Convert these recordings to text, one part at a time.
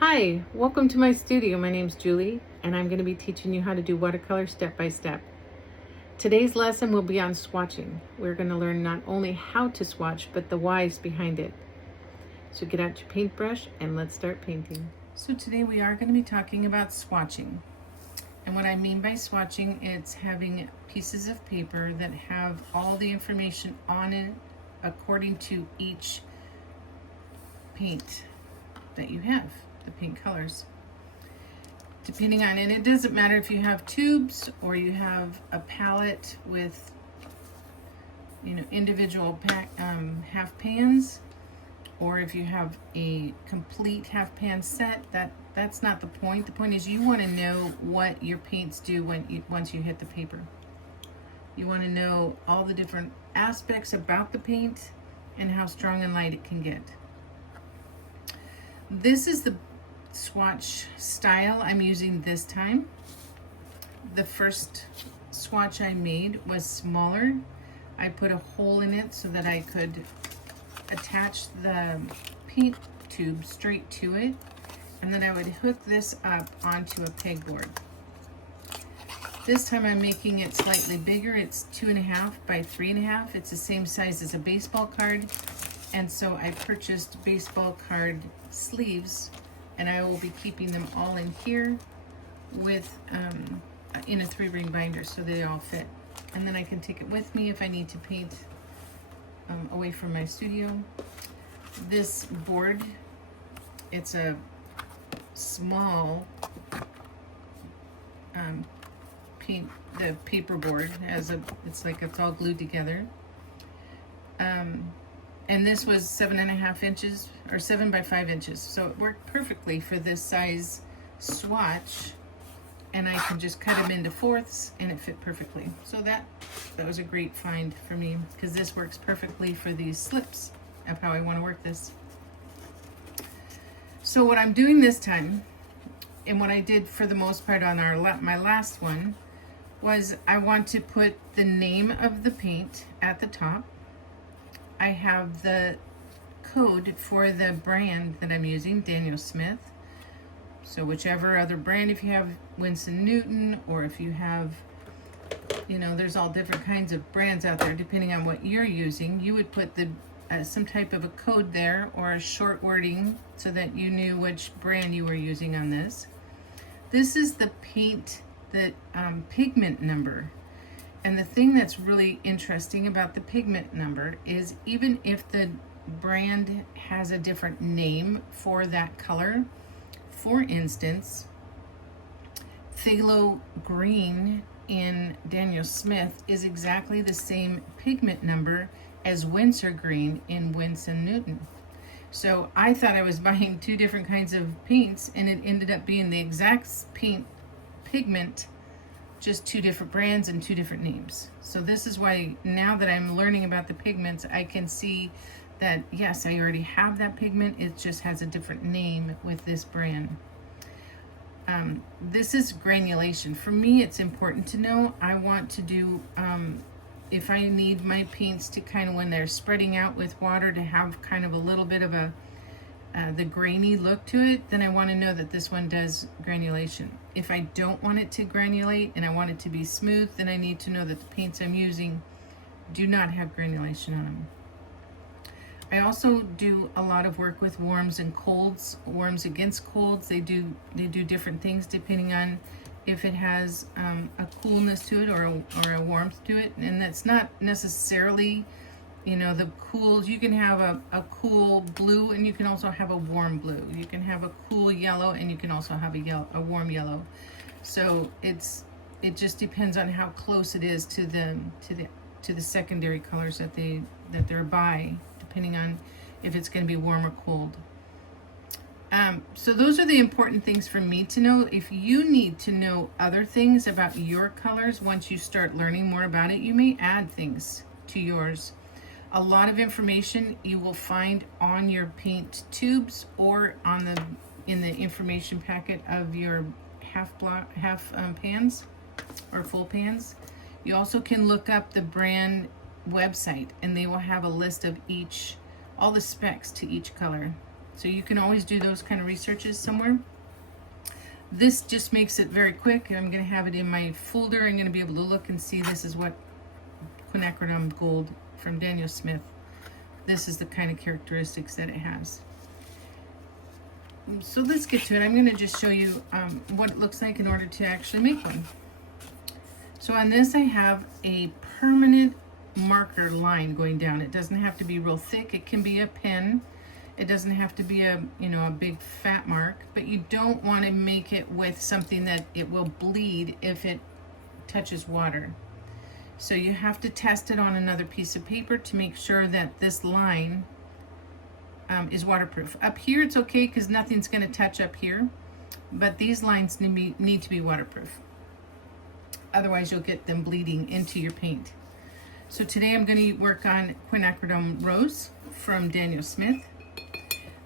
Hi, welcome to my studio. My name's Julie, and I'm going to be teaching you how to do watercolor step by step. Today's lesson will be on swatching. We're going to learn not only how to swatch, but the whys behind it. So get out your paintbrush and let's start painting. So today we are going to be talking about swatching. And what I mean by swatching, it's having pieces of paper that have all the information on it according to each paint that you have. The paint colors, depending on it. It doesn't matter if you have tubes or you have a palette with, individual half pans, or if you have a complete half pan set. That's not the point. The point is you want to know what your paints do once you hit the paper. You want to know all the different aspects about the paint and how strong and light it can get. This is the swatch style I'm using this time. The first swatch I made was smaller. I put a hole in it so that I could attach the paint tube straight to it, and then I would hook this up onto a pegboard. This time I'm making it slightly bigger. It's 2.5 by 3.5. It's the same size as a baseball card, and so I purchased baseball card sleeves, and I will be keeping them all in here with in a 3-ring binder so they all fit. And then I can take it with me if I need to paint away from my studio. This board, it's a small the paper board it's all glued together. And this was 7.5 inches or 7 by 5 inches. So it worked perfectly for this size swatch, and I can just cut them into fourths and it fit perfectly. So that was a great find for me, because this works perfectly for these slips of how I want to work this. So what I'm doing this time, and what I did for the most part on my last one, was I want to put the name of the paint at the top. I have the code for the brand that I'm using, Daniel Smith. So whichever other brand, if you have Winston Newton, or if you have, there's all different kinds of brands out there depending on what you're using, you would put the some type of a code there or a short wording so that you knew which brand you were using on this. This is the paint, the pigment number. And the thing that's really interesting about the pigment number is, even if the brand has a different name for that color, for instance, phthalo green in Daniel Smith is exactly the same pigment number as Winsor green in Winston Newton. So I thought I was buying two different kinds of paints, and it ended up being the exact pigment, just two different brands and two different names. So this is why now that I'm learning about the pigments, I can see that yes, I already have that pigment. It just has a different name with this brand. This is granulation. For me, it's important to know. I want to do, if I need my paints to kind of, when they're spreading out with water, to have kind of a little bit of the grainy look to it, then I want to know that this one does granulation. If I don't want it to granulate and I want it to be smooth, then I need to know that the paints I'm using do not have granulation on them. I also do a lot of work with warms and colds, warms against colds. They do different things depending on if it has a coolness to it or a warmth to it. And that's not necessarily, the cools. You can have a cool blue, and you can also have a warm blue. You can have a cool yellow, and you can also have a warm yellow. So it just depends on how close it is to the secondary colors that they're by, depending on if it's going to be warm or cold. So those are the important things for me to know. If you need to know other things about your colors, once you start learning more about it, you may add things to yours. A lot of information you will find on your paint tubes or in the information packet of your half pans or full pans. You also can look up the brand website, and they will have a list of all the specs to each color. So you can always do those kind of researches somewhere. This just makes it very quick. I'm going to have it in my folder. I'm going to be able to look and see this is what quinacridone gold from Daniel Smith. This is the kind of characteristics that it has. So let's get to it. I'm going to just show you what it looks like in order to actually make one. So on this I have a permanent marker line going down. It doesn't have to be real thick. It can be a pen. It doesn't have to be a, you know, a big fat mark, but you don't want to make it with something that it will bleed if it touches water. So you have to test it on another piece of paper to make sure that this line is waterproof. Up here it's okay because nothing's going to touch up here, but these lines need to be waterproof. Otherwise you'll get them bleeding into your paint. So today I'm going to work on quinacridone rose from Daniel Smith.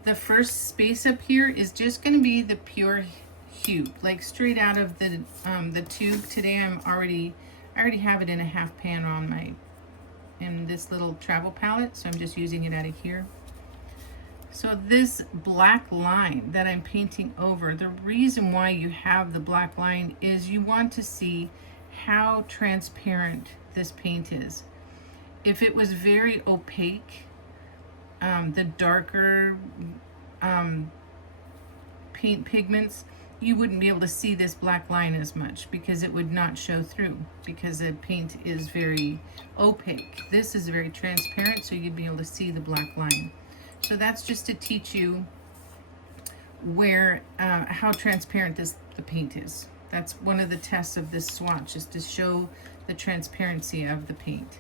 The first space up here is just going to be the pure hue, like straight out of the tube. Today I already have it in a half pan on in this little travel palette, so I'm just using it out of here. So this black line that I'm painting over, the reason why you have the black line is you want to see how transparent this paint is. If it was very opaque, the darker paint pigments, you wouldn't be able to see this black line as much because it would not show through because the paint is very opaque. This is very transparent, so you'd be able to see the black line. So that's just to teach you where how transparent the paint is. That's one of the tests of this swatch, is to show the transparency of the paint.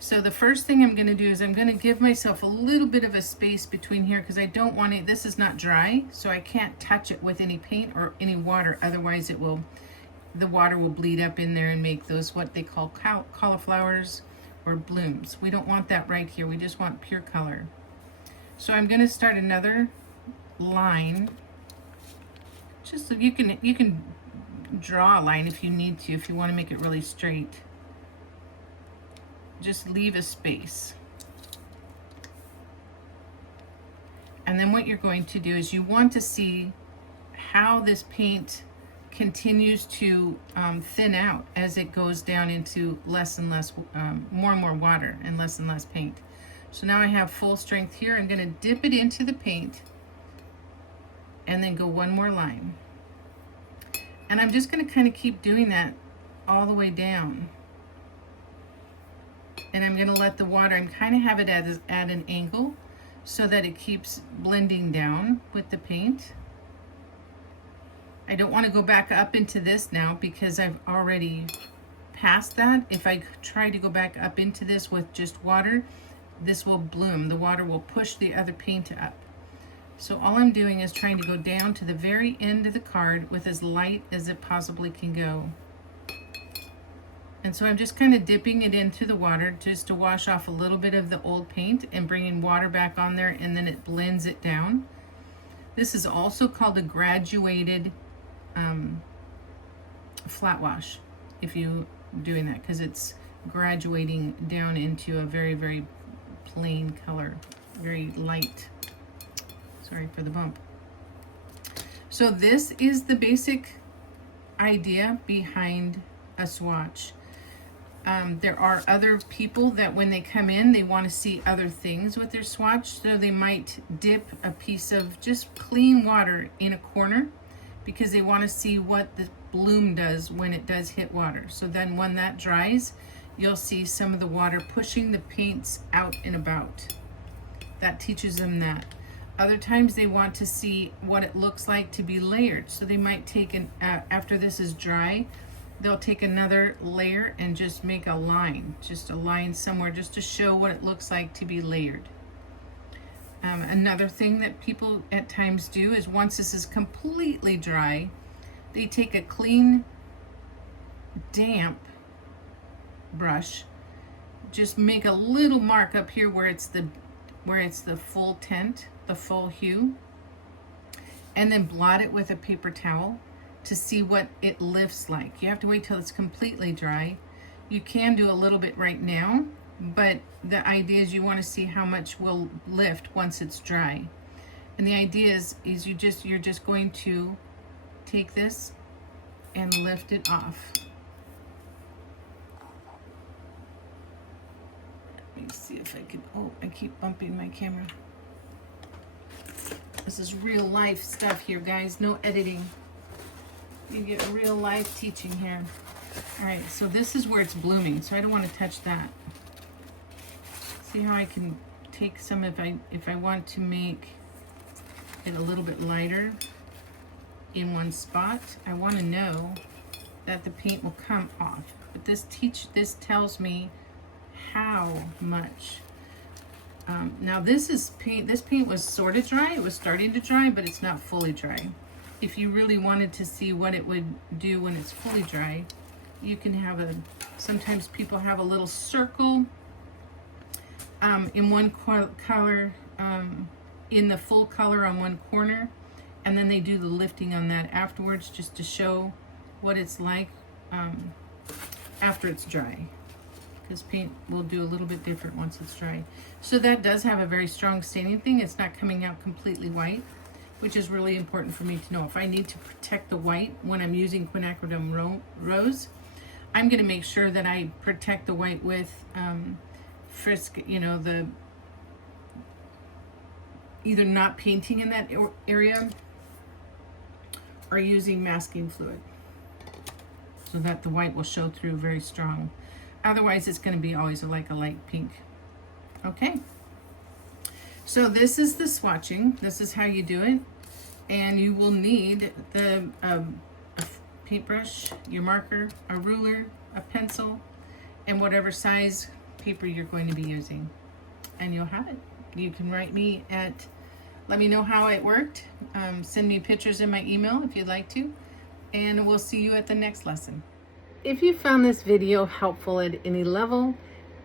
So the first thing I'm going to do is I'm going to give myself a little bit of a space between here because I don't want it, this is not dry, so I can't touch it with any paint or any water, otherwise the water will bleed up in there and make those what they call cauliflowers or blooms. We don't want that right here, we just want pure color. So I'm going to start another line, just so you can draw a line if you need to, if you want to make it really straight. Just leave a space. And then what you're going to do is you want to see how this paint continues to thin out as it goes down into less and less, more and more water and less paint. So now I have full strength here. I'm going to dip it into the paint and then go one more line. And I'm just going to kind of keep doing that all the way down. And I'm going to let the water, I'm kind of have it at an angle so that it keeps blending down with the paint. I don't want to go back up into this now because I've already passed that. If I try to go back up into this with just water, this will bloom. The water will push the other paint up. So all I'm doing is trying to go down to the very end of the card with as light as it possibly can go. And so I'm just kind of dipping it into the water just to wash off a little bit of the old paint and bringing water back on there, and then it blends it down. This is also called a graduated flat wash if you're doing that, because it's graduating down into a very, very plain color, very light. Sorry for the bump. So this is the basic idea behind a swatch. There are other people that when they come in, they want to see other things with their swatch, so they might dip a piece of just clean water in a corner because they want to see what the bloom does when it does hit water. So then when that dries, you'll see some of the water pushing the paints out and about. That teaches them that. Other times they want to see what it looks like to be layered, so they might take after this is dry, they'll take another layer and just make a line somewhere just to show what it looks like to be layered. Another thing that people at times do is once this is completely dry, they take a clean, damp brush, just make a little mark up here where it's the full tint, the full hue, and then blot it with a paper towel to see what it lifts like. You have to wait till it's completely dry. You can do a little bit right now, but the idea is you want to see how much will lift once it's dry. And the idea is you're just going to take this and lift it off. Let me see if I can, oh, I keep bumping my camera. This is real life stuff here, guys, no editing. You get real life teaching here. All right, so this is where it's blooming, so I don't want to touch that. See how I can take some if I want to make it a little bit lighter in one spot. I want to know that the paint will come off. But this tells me how much. Now this paint was sort of dry. It was starting to dry, but it's not fully dry. If you really wanted to see what it would do when it's fully dry, you can have sometimes people have a little circle in one color, in the full color on one corner, and then they do the lifting on that afterwards just to show what it's like after it's dry. Because paint will do a little bit different once it's dry. So that does have a very strong staining thing. It's not coming out completely white, which is really important for me to know. If I need to protect the white when I'm using quinacridone rose, I'm going to make sure that I protect the white with Frisk, you know, the either not painting in that area or using masking fluid so that the white will show through very strong. Otherwise, it's going to be always like a light pink. Okay. So this is the swatching. This is how you do it. And you will need the a paintbrush, your marker, a ruler, a pencil, and whatever size paper you're going to be using. And you'll have it. You can write me at, let me know how it worked. Send me pictures in my email if you'd like to. And we'll see you at the next lesson. If you found this video helpful at any level,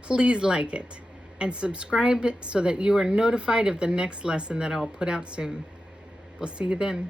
please like it and subscribe so that you are notified of the next lesson that I'll put out soon. We'll see you then.